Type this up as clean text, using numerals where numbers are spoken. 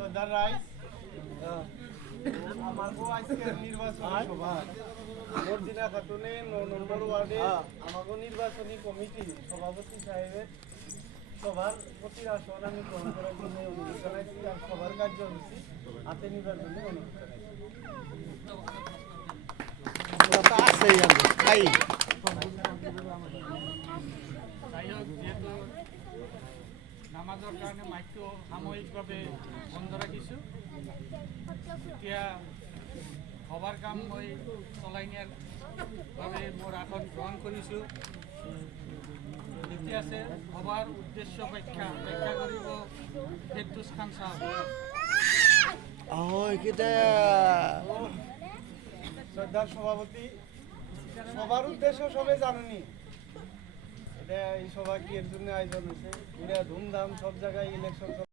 সর্দার rice আমাকে আজকে নির্বাচনী সভা মর্জিনা খাতুনে ৯ নম্বর ওয়ার্ডে আমাকে নির্বাচনী কমিটি সভাপতি সাহেবের সবার প্রতি আসন আমি গ্রহণ করার জন্য অনুরোধ জানাইছি আর সবার কার্যসূচি হাতে নিবার জন্য অনুরোধ নামাজৰ কাৰণে মাইকটো সাময়িকভাৱে বন্ধ ৰাখিছোঁ। এতিয়া সভাৰ কাম মই চলাই নিয়াৰ বাবে মোৰ আসন গ্ৰহণ কৰিছোঁ। এতিয়া আছে সভাৰ উদ্দেশ্য ব্যাখ্যা কৰিব ফেৰদৌছ খান চাহাব। শ্রদ্ধার সভাপতি সবার উদ্দেশ্য সবে জানেনি এটা এই সভা কি এর জন্য আয়োজন হয়েছে পুরা ধুমধাম সব জায়গায় ইলেকশন